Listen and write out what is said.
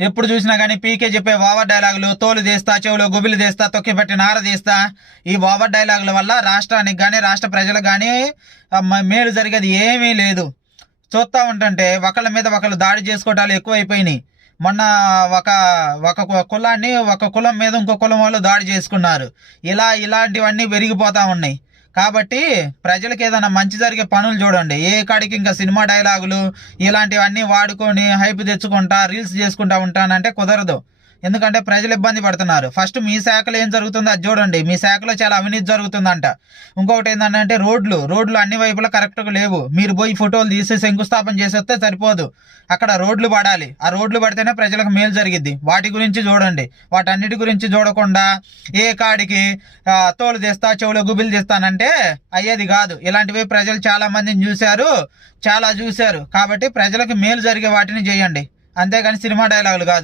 ఎప్పుడు చూసినా కానీ పీకే చెప్పే ఓవర్ డైలాగులు తోలు తీస్తా చెవులు గుబిలు తీస్తా తొక్కి పెట్టి నార తీస్తా ఈ ఓవర్ డైలాగుల వల్ల రాష్ట్రానికి కానీ రాష్ట్ర ప్రజలకు కానీ మేలు జరిగేది ఏమీ లేదు. చూస్తూ ఉంటుంటే ఒకళ్ళ మీద ఒకళ్ళు దాడి చేసుకోవటాలు ఎక్కువైపోయినాయి. మొన్న ఒక ఒక కులాన్ని ఒక కులం మీద ఇంకో కులం వాళ్ళు దాడి చేసుకున్నారు. ఇలా ఇలాంటివన్నీ పెరిగిపోతూ ఉన్నాయి. కాబట్టి ప్రజలకు ఏదైనా మంచి జరిగే పనులు చూడండి. ఏ కాడికి ఇంకా సినిమా డైలాగులు ఇలాంటివన్నీ వాడుకొని హైప్ తెచ్చుకుంటా రీల్స్ చేసుకుంటా ఉంటానంటే కుదరదు. ఎందుకంటే ప్రజలు ఇబ్బంది పడుతున్నారు. ఫస్ట్ మీ శాఖలో ఏం జరుగుతుందో అది చూడండి. మీ శాఖలో చాలా అవినీతి జరుగుతుందంట. ఇంకొకటి ఏంటంటే రోడ్లు రోడ్లు అన్ని వైపులా కరెక్ట్గా లేవు. మీరు పోయి ఫోటోలు తీసి శంకుస్థాపన చేసేస్తే సరిపోదు. అక్కడ రోడ్లు పడాలి. ఆ రోడ్లు పడితేనే ప్రజలకు మేలు జరిగిద్ది. వాటి గురించి చూడండి. వాటన్నిటి గురించి చూడకుండా ఏ కాడికి తోలు తెస్తా చెవులో గుబిలు తెస్తానంటే అయ్యేది కాదు. ఇలాంటివి ప్రజలు చాలా మందిని చూశారు చాలా చూశారు. కాబట్టి ప్రజలకు మేలు జరిగే వాటిని చేయండి. అంతేగాని సినిమా డైలాగులు కాదు.